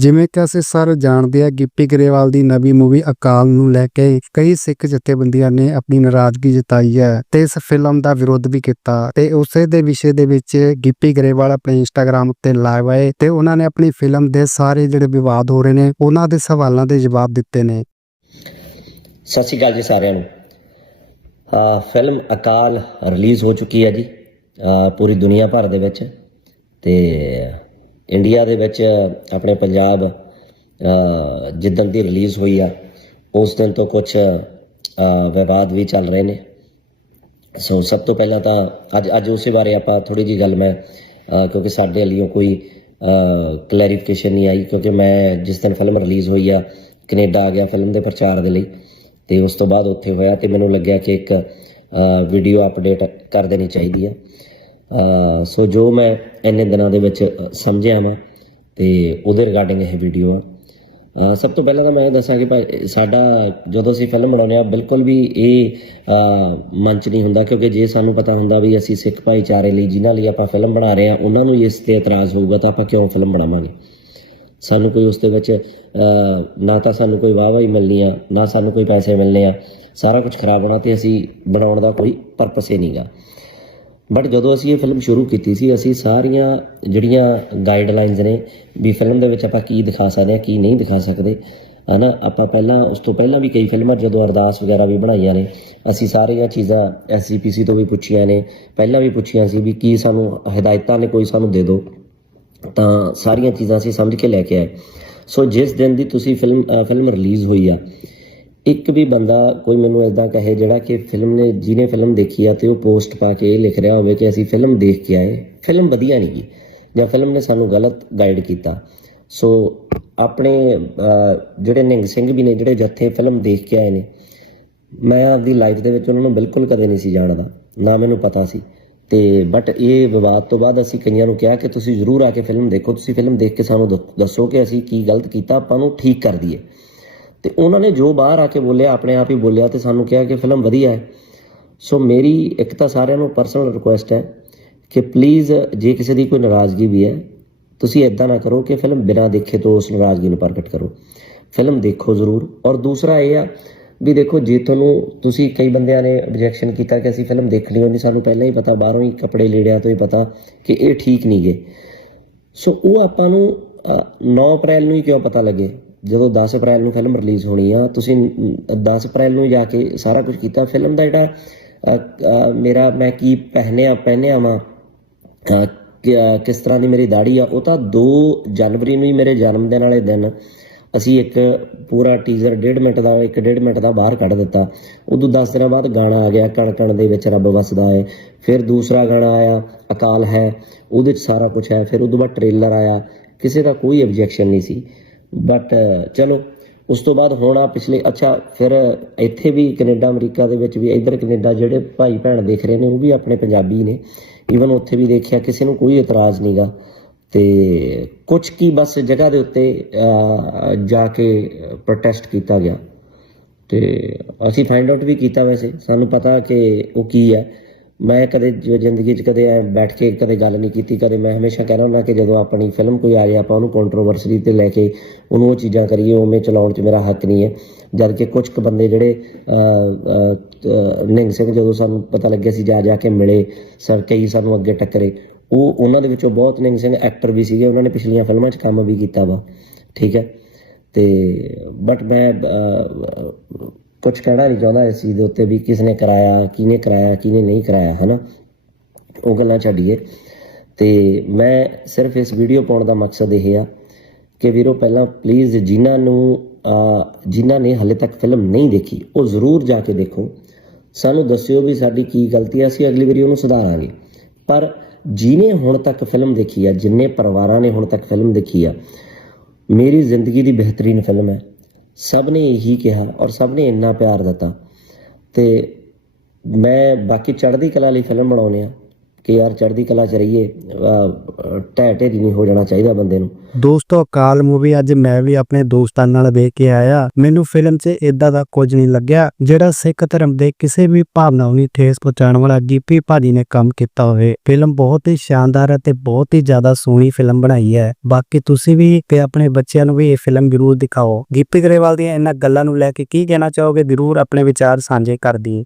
ਜਿਵੇਂ ਕਿ ਅਸੀਂ ਸਾਰੇ ਜਾਣਦੇ ਹਾਂ ਗਿੱਪੀ ਗਰੇਵਾਲ ਦੀ ਨਵੀਂ ਮੂਵੀ ਅਕਾਲ ਨੂੰ ਲੈ ਕੇ ਕਈ ਸਿੱਖ ਜਥੇਬੰਦੀਆਂ ਨੇ ਆਪਣੀ ਨਾਰਾਜ਼ਗੀ ਜਤਾਈ ਹੈ ਤੇ ਇਸ ਫਿਲਮ ਦਾ ਵਿਰੋਧ ਵੀ ਕੀਤਾ ਤੇ ਉਸੇ ਦੇ ਵਿਸ਼ੇ ਦੇ ਵਿੱਚ ਗਿੱਪੀ ਗਰੇਵਾਲ ਆਪਣੇ ਇੰਸਟਾਗ੍ਰam ਉੱਤੇ ਲਾਈਵ ਆਏ ਤੇ ਉਹਨਾਂ ਨੇ ਆਪਣੀ ਫਿਲਮ ਦੇ ਸਾਰੇ ਜਿਹੜੇ ਵਿਵਾਦ ਹੋ ਰਹੇ ਨੇ, ਉਹਨਾਂ ਦੇ ਸਵਾਲਾਂ ਦੇ ਜਵਾਬ ਦਿੱਤੇ ਨੇ। ਸਤਿ ਸ਼੍ਰੀ ਅਕਾਲ ਜੀ ਸਾਰਿਆਂ ਨੂੰ। ਆ ਫਿਲਮ ਅਕਾਲ ਰਿਲੀਜ਼ ਹੋ ਚੁੱਕੀ ਹੈ ਜੀ ਪੂਰੀ ਦੁਨੀਆ ਭਰ ਦੇ ਵਿੱਚ ਤੇ ਇੰਡੀਆ ਦੇ ਵਿੱਚ ਆਪਣੇ ਪੰਜਾਬ ਜਿੱਦਣ ਦੀ ਰਿਲੀਜ਼ ਹੋਈ ਆ, ਉਸ ਦਿਨ ਤੋਂ ਕੁਝ ਵਿਵਾਦ ਵੀ ਚੱਲ ਰਹੇ ਨੇ। ਸੋ ਸਭ ਤੋਂ ਪਹਿਲਾਂ ਤਾਂ ਅੱਜ ਅੱਜ ਉਸੇ ਬਾਰੇ ਆਪਾਂ ਥੋੜੀ ਜੀ ਗੱਲ ਮੈਂ ਕਿਉਂਕਿ ਸਾਡੇ ਲਈ ਕੋਈ ਕਲੈਰੀਫਿਕੇਸ਼ਨ ਨਹੀਂ ਆਈ, ਕਿਉਂਕਿ ਮੈਂ ਜਿਸ ਦਿਨ ਫਿਲਮ ਰਿਲੀਜ਼ ਹੋਈ ਆ, ਕੈਨੇਡਾ ਆ ਗਿਆ ਫਿਲਮ ਦੇ ਪ੍ਰਚਾਰ ਦੇ ਲਈ, ਤੇ ਉਸ ਤੋਂ ਬਾਅਦ ਉੱਥੇ ਹੋਇਆ ਤੇ ਮੈਨੂੰ ਲੱਗਿਆ ਕਿ ਇੱਕ ਵੀਡੀਓ ਅਪਡੇਟ ਕਰ ਦੇਣੀ ਚਾਹੀਦੀ ਆ। ਸੋ ਜੋ ਮੈਂ ਇੰਨੇ ਦਿਨਾਂ ਦੇ ਵਿੱਚ ਸਮਝਿਆ ਮੈਂ ਤੇ ਉਹਦੇ ਰਿਗਾਰਡਿੰਗ ਇਹ ਵੀਡੀਓ ਆ। ਸਭ ਤੋਂ ਪਹਿਲਾਂ ਤਾਂ ਮੈਂ ਇਹ ਦੱਸਾਂ ਕਿ ਭਾਈ, ਸਾਡਾ ਜਦੋਂ ਅਸੀਂ ਫਿਲਮ ਬਣਾਉਂਦੇ ਆ ਬਿਲਕੁਲ ਵੀ ਇਹ ਮੰਚ ਨਹੀਂ ਹੁੰਦਾ ਕਿਉਂਕਿ ਜੇ ਸਾਨੂੰ ਪਤਾ ਹੁੰਦਾ ਵੀ ਅਸੀਂ ਸਿੱਖ ਭਾਈਚਾਰੇ ਲਈ ਜਿਨ੍ਹਾਂ ਲਈ ਆਪਾਂ ਫਿਲਮ ਬਣਾ ਰਹੇ ਆ ਉਹਨਾਂ ਨੂੰ ਇਸ ਤੇ ਇਤਰਾਜ਼ ਹੋਊਗਾ ਤਾਂ ਆਪਾਂ ਕਿਉਂ ਫਿਲਮ ਬਣਾਵਾਂਗੇ? ਸਾਨੂੰ ਕੋਈ ਉਸ ਦੇ ਵਿੱਚ ਨਾ ਤਾਂ ਸਾਨੂੰ ਕੋਈ ਵਾਹ ਵਾਹੀ ਮਿਲਣੀ ਆ, ਨਾ ਸਾਨੂੰ ਕੋਈ ਪੈਸੇ ਮਿਲਣੇ ਆ, ਸਾਰਾ ਕੁਝ ਖਰਾਬ ਹੋਣਾ ਤੇ ਅਸੀਂ ਬਣਾਉਣ ਦਾ ਕੋਈ ਪਰਪਸ ਹੀ ਨਹੀਂਗਾ ਬਟ ਜਦੋਂ ਅਸੀਂ ਇਹ ਫਿਲਮ ਸ਼ੁਰੂ ਕੀਤੀ ਸੀ, ਅਸੀਂ ਸਾਰੀਆਂ ਜਿਹੜੀਆਂ ਗਾਈਡਲਾਈਨਸ ਨੇ ਵੀ ਫਿਲਮ ਦੇ ਵਿੱਚ ਆਪਾਂ ਕੀ ਦਿਖਾ ਸਕਦੇ ਆ ਕੀ ਨਹੀਂ ਦਿਖਾ ਸਕਦੇ, ਹਨਾ? ਆਪਾਂ ਪਹਿਲਾਂ, ਉਸ ਤੋਂ ਪਹਿਲਾਂ ਵੀ ਕਈ ਫਿਲਮਾਂ ਜਦੋਂ ਅਰਦਾਸ ਵਗੈਰਾ ਵੀ ਬਣਾਈਆਂ ਨੇ, ਅਸੀਂ ਸਾਰੀਆਂ ਚੀਜ਼ਾਂ ਐਸਜੀਪੀਸੀ ਤੋਂ ਵੀ ਪੁੱਛੀਆਂ ਨੇ, ਪਹਿਲਾਂ ਵੀ ਪੁੱਛੀਆਂ ਸੀ ਵੀ ਕੀ ਸਾਨੂੰ ਹਦਾਇਤਾਂ ਨੇ, ਕੋਈ ਸਾਨੂੰ ਦੇ ਦਿਓ ਤਾਂ ਸਾਰੀਆਂ ਚੀਜ਼ਾਂ ਅਸੀਂ ਸਮਝ ਕੇ ਲੈ ਕੇ ਆਏ। ਸੋ ਜਿਸ ਦਿਨ ਦੀ ਤੁਸੀਂ ਫਿਲਮ ਫਿਲਮ ਰਿਲੀਜ਼ ਹੋਈ ਆ ਇੱਕ ਵੀ ਬੰਦਾ ਕੋਈ ਮੈਨੂੰ ਇਦਾਂ ਕਹੇ ਜਿਹੜਾ ਕਿ ਫਿਲਮ ਨੇ, ਜਿਹਨੇ ਫਿਲਮ ਦੇਖੀ ਆ ਤੇ ਉਹ ਪੋਸਟ ਪਾ ਕੇ ਇਹ ਲਿਖ ਰਿਹਾ ਹੋਵੇ ਕਿ ਅਸੀਂ ਫਿਲਮ ਦੇਖ ਕੇ ਆਏ। ਫਿਲਮ ਵਧੀਆ ਨਹੀਂ ਗੀ, ਜਾਂ ਫਿਲਮ ਨੇ ਸਾਨੂੰ ਗਲਤ ਗਾਈਡ ਕੀਤਾ। ਸੋ ਆਪਣੇ ਜਿਹੜੇ ਨਿੰਗ ਸਿੰਘ ਵੀ ਨੇ, ਜਿਹੜੇ ਜੱਥੇ ਫਿਲਮ ਦੇਖ ਕੇ ਆਏ ਨੇ, ਮੈਂ ਆਪਦੀ ਲਾਈਫ ਦੇ ਵਿੱਚ ਉਹਨਾਂ ਨੂੰ ਬਿਲਕੁਲ ਕਦੇ ਨਹੀਂ ਸੀ ਜਾਣਦਾ, ਨਾ ਮੈਨੂੰ ਪਤਾ ਸੀ। ਤੇ ਬਟ ਇਹ ਵਿਵਾਦ ਤੋਂ ਬਾਅਦ ਅਸੀਂ ਕਈਆਂ ਨੂੰ ਕਿਹਾ ਕਿ ਤੁਸੀਂ ਜ਼ਰੂਰ ਆ ਕੇ ਫਿਲਮ ਦੇਖੋ, ਤੁਸੀਂ ਫਿਲਮ ਦੇਖ ਕੇ ਸਾਨੂੰ ਦ- ਦੱਸੋ ਕਿ ਅਸੀਂ ਕੀ ਗਲਤ ਕੀਤਾ, ਆਪਾਂ ਨੂੰ ਠੀਕ ਕਰ ਦਈਏ। ਤੇ ਉਹਨਾਂ ਨੇ ਜੋ ਬਾਹਰ ਆ ਕੇ ਬੋਲਿਆ ਆਪਣੇ ਆਪ ਹੀ ਬੋਲਿਆ ਤੇ ਸਾਨੂੰ ਕਿਹਾ ਕਿ ਫਿਲਮ ਵਧੀਆ ਹੈ। ਸੋ ਮੇਰੀ ਇੱਕ ਤਾਂ ਸਾਰਿਆਂ ਨੂੰ ਪਰਸਨਲ ਰਿਕੁਐਸਟ ਹੈ ਕਿ ਪਲੀਜ਼ ਜੇ ਕਿਸੇ ਦੀ ਕੋਈ ਨਾਰਾਜ਼ਗੀ ਵੀ ਹੈ ਤੁਸੀਂ ਇਦਾਂ ਨਾ ਕਰੋ ਕਿ ਫਿਲਮ ਬਿਨਾਂ ਦੇਖੇ ਤੋਂ ਉਸ ਨਾਰਾਜ਼ਗੀ ਨੂੰ ਪ੍ਰਗਟ ਕਰੋ। ਫਿਲਮ ਦੇਖੋ ਜ਼ਰੂਰ। ਔਰ ਦੂਸਰਾ ਇਹ ਆ ਵੀ ਦੇਖੋ ਜੇ ਤੁਹਾਨੂੰ ਤੁਸੀਂ ਕਈ ਬੰਦਿਆਂ ਨੇ ਰਿਜੈਕਸ਼ਨ ਕੀਤਾ ਕਿ ਅਸੀਂ ਫਿਲਮ ਦੇਖਣੀ ਹੁੰਦੀ ਸਾਨੂੰ ਪਹਿਲਾਂ ਹੀ ਪਤਾ ਬਾਹਰੋਂ ਹੀ ਕੱਪੜੇ ਲੀੜਿਆਂ ਤੋਂ ਹੀ ਪਤਾ ਕਿ ਇਹ ਠੀਕ ਨਹੀਂ ਗੇ। ਸੋ ਉਹ ਆਪਾਂ ਨੂੰ ਅ, 9 ਅਪ੍ਰੈਲ ਨੂੰ ਹੀ ਕਿਉਂ ਪਤਾ ਲੱਗੇ? ਜਦੋਂ 10 ਅਪ੍ਰੈਲ ਨੂੰ ਫਿਲਮ ਰਿਲੀਜ਼ ਹੋਣੀ ਆ ਤੁਸੀਂ ਅਮ, 10 ਅਪ੍ਰੈਲ ਨੂੰ ਜਾ ਕੇ ਸਾਰਾ ਕੁਝ ਕੀਤਾ। ਫਿਲਮ ਦਾ ਜਿਹੜਾ ਮੇਰਾ ਮੈਂ ਕੀ ਪਹਿਨਿਆ ਪਹਿਨਿਆ ਵਾਂ ਕਿਸ ਤਰ੍ਹਾਂ ਦੀ ਮੇਰੀ ਦਾੜੀ ਆ ਉਹ ਤਾਂ 2 ਜਨਵਰੀ ਨੂੰ ਹੀ ਮੇਰੇ ਜਨਮ ਦਿਨ ਵਾਲੇ ਦਿਨ ਅਸੀਂ ਇੱਕ ਪੂਰਾ ਟੀਜ਼ਰ 1.5 ਮਿੰਟ ਦਾ 1.5 ਮਿੰਟ ਦਾ ਬਾਹਰ ਕੱਢ ਦਿੱਤਾ। ਉਦੋਂ 10 ਦਿਨਾਂ ਬਾਅਦ ਗਾਣਾ ਆ ਗਿਆ ਕਣ ਕਣ ਦੇ ਵਿੱਚ ਰੱਬ ਵਸਦਾ ਹੈ ਫਿਰ ਦੂਸਰਾ ਗਾਣਾ ਆਇਆ ਅਕਾਲ ਹੈ ਉਹਦੇ 'ਚ ਸਾਰਾ ਕੁਝ ਹੈ। ਫਿਰ ਉਦੋਂ ਬਾਅਦ ਟ੍ਰੇਲਰ ਆਇਆ ਕਿਸੇ ਦਾ ਕੋਈ ਆਬਜੈਕਸ਼ਨ ਨਹੀਂ ਸੀ। ਬਟ uh, ਚਲੋ, ਉਸ ਤੋਂ ਬਾਅਦ ਹੋਣਾ ਪਿਛਲੇ, ਅੱਛਾ, ਫਿਰ ਇੱਥੇ ਵੀ ਕੈਨੇਡਾ, ਅਮਰੀਕਾ ਦੇ ਵਿੱਚ ਵੀ ਇੱਧਰ ਕੈਨੇਡਾ ਜਿਹੜੇ ਭਾਈ ਭੈਣ ਦੇਖ ਰਹੇ ਨੇ, ਉਹ ਵੀ ਆਪਣੇ ਪੰਜਾਬੀ ਨੇ। ਈਵਨ ਉੱਥੇ ਵੀ ਦੇਖਿਆ, ਕਿਸੇ ਨੂੰ ਕੋਈ ਇਤਰਾਜ਼ ਨਹੀਂਗਾ ਤੇ ਕੁਝ ਕੀ ਬਸ ਜਗ੍ਹਾ ਦੇ ਉੱਤੇ ਜਾ ਕੇ ਪ੍ਰੋਟੈਸਟ ਕੀਤਾ ਗਿਆ। ਤੇ ਅਸੀਂ ਫਾਈਂਡ ਆਊਟ ਵੀ ਕੀਤਾ ਵੈਸੇ। ਸਾਨੂੰ ਪਤਾ ਕਿ ਉਹ ਕੀ ਹੈ। ਮੈਂ ਕਦੇ ਜ਼ਿੰਦਗੀ 'ਚ ਕਦੇ ਐਂ ਬੈਠ ਕੇ ਕਦੇ ਗੱਲ ਨਹੀਂ ਕੀਤੀ, ਕਦੇ ਮੈਂ ਹਮੇਸ਼ਾ ਕਹਿ ਹੁੰਦਾ ਕਿ ਜਦੋਂ ਆਪਣੀ ਫਿਲਮ ਕੋਈ ਆ ਜਾਏ ਆਪਾਂ ਉਹਨੂੰ ਕੰਟਰੋਵਰਸੀ ਤੇ ਲੈ ਕੇ ਉਹਨੂੰ ਉਹ ਚੀਜ਼ਾਂ ਕਰੀਏ, ਉਵੇਂ ਚਲਾਉਣ 'ਚ ਮੇਰਾ ਹੱਕ ਨਹੀਂ ਹੈ। ਜਦ ਕਿ ਕੁਝ ਕੁ ਬੰਦੇ ਜਿਹੜੇ ਨਿੰਗ ਸਿੰਘ ਜਦੋਂ ਸਾਨੂੰ ਪਤਾ ਲੱਗਿਆ ਸੀ ਜਾ ਜਾ ਕੇ ਮਿਲੇ, ਸਰ ਕਈ ਸਾਨੂੰ ਅੱਗੇ ਟੱਕਰੇ, ਉਹ ਉਹਨਾਂ ਦੇ ਵਿੱਚੋਂ ਬਹੁਤ ਨਿੰਗ ਸਿੰਘ ਐਕਟਰ ਵੀ ਸੀਗੇ, ਉਹਨਾਂ ਨੇ ਪਿਛਲੀਆਂ ਫਿਲਮਾਂ 'ਚ ਕੰਮ ਵੀ ਕੀਤਾ ਵਾ, ਠੀਕ ਹੈ? ਤੇ ਬਟ ਮੈਂ ਕੁਝ ਕਹਿਣਾ ਨਹੀਂ ਚਾਹੁੰਦਾ ਇਸ ਚੀਜ਼ ਦੇ ਉੱਤੇ ਵੀ ਕਿਸ ਨੇ ਕਰਾਇਆ, ਕਿਹਨੇ ਕਰਾਇਆ, ਕਿਹਨੇ ਨਹੀਂ ਕਰਾਇਆ, ਹਨਾ? ਉਹ ਗੱਲਾਂ ਛੱਡੀਏ। ਤੇ ਮੈਂ ਸਿਰਫ ਇਸ ਵੀਡੀਓ ਪਾਉਣ ਦਾ ਮਕਸਦ ਇਹ ਆ ਕਿ ਵੀਰੋ, ਪਹਿਲਾਂ ਪਲੀਜ਼ ਜਿਨ੍ਹਾਂ ਨੂੰ ਜਿਨ੍ਹਾਂ ਨੇ ਹਲੇ ਤੱਕ ਫਿਲਮ ਨਹੀਂ ਦੇਖੀ, ਉਹ ਜ਼ਰੂਰ ਜਾ ਕੇ ਦੇਖੋ। ਸਾਨੂੰ ਦੱਸਿਓ ਵੀ ਸਾਡੀ ਕੀ ਗਲਤੀ ਆ, ਅਸੀਂ ਅਗਲੀ ਵਾਰੀ ਉਹਨੂੰ ਸੁਧਾਰਾਂਗੇ। ਪਰ ਜਿਨੇ ਹੁਣ ਤੱਕ ਫਿਲਮ ਦੇਖੀ ਆ, ਜਿੰਨੇ ਪਰਿਵਾਰਾਂ ਨੇ ਹੁਣ ਤੱਕ ਫਿਲਮ ਦੇਖੀ ਆ, ਮੇਰੀ ਜ਼ਿੰਦਗੀ ਦੀ ਬਿਹਤਰੀਨ ਫਿਲਮ ਹੈ। ਸਭ ਨੇ ਇਹੀ ਕਿਹਾ ਔਰ ਸਭ ਨੇ ਇੰਨਾ ਪਿਆਰ ਦਿੱਤਾ। ਤੇ ਮੈਂ ਬਾਕੀ ਚੜ੍ਹਦੀ ਕਲਾ ਲਈ ਫਿਲਮ ਬਣਾਉਨੇ ਆ ਕਿ ਯਾਰ ਚੜ੍ਹਦੀ ਕਲਾ ਚ ਰਹੀਏ ਅਹ, ਢੇਰੀ ਨਹੀਂ ਹੋ ਜਾਣਾ ਚਾਹੀਦਾ ਬੰਦੇ ਨੂੰ। ਦੋਸਤੋ ਅਕਾਲ ਮੂਵੀ ਅੱਜ ਮੈਂ ਵੀ ਆਪਣੇ ਦੋਸਤਾਂ ਨਾਲ ਵੇਖ ਕੇ ਆਇਆ। ਮੈਨੂੰ ਫਿਲਮ 'ਚ ਇਦਾਂ ਦਾ ਕੁਝ ਨਹੀਂ ਲੱਗਿਆ ਜਿਹੜਾ ਸਿੱਖ ਧਰਮ ਦੇ ਕਿਸੇ ਵੀ ਭਾਵਨਾ ਨੂੰ ਠੇਸ ਪਹੁੰਚਾਉਣ ਵਾਲਾ ਗੀਪੀ ਭਾਜੀ ਨੇ ਕੰਮ ਕੀਤਾ ਹੋਵੇ। ਫਿਲਮ ਬਹੁਤ ਹੀ ਸ਼ਾਨਦਾਰ ਅਤੇ ਬਹੁਤ ਹੀ ਜ਼ਿਆਦਾ ਸੋਹਣੀ ਫਿਲਮ ਬਣਾਈ ਹੈ। ਬਾਕੀ ਤੁਸੀਂ ਵੀ ਤੇ ਆਪਣੇ ਬੱਚਿਆਂ ਨੂੰ ਵੀ ਇਹ ਫਿਲਮ ਜ਼ਰੂਰ ਦਿਖਾਓ। ਗੀਪੀ ਗਰੇਵਾਲ ਦੀਆਂ ਇਹਨਾਂ ਗੱਲਾਂ ਨੂੰ ਲੈ ਕੇ ਕੀ ਕਹਿਣਾ ਚਾਹੋਗੇ? ਜ਼ਰੂਰ ਆਪਣੇ ਵਿਚਾਰ ਸਾਂਝੇ ਕਰ ਦਿਓ।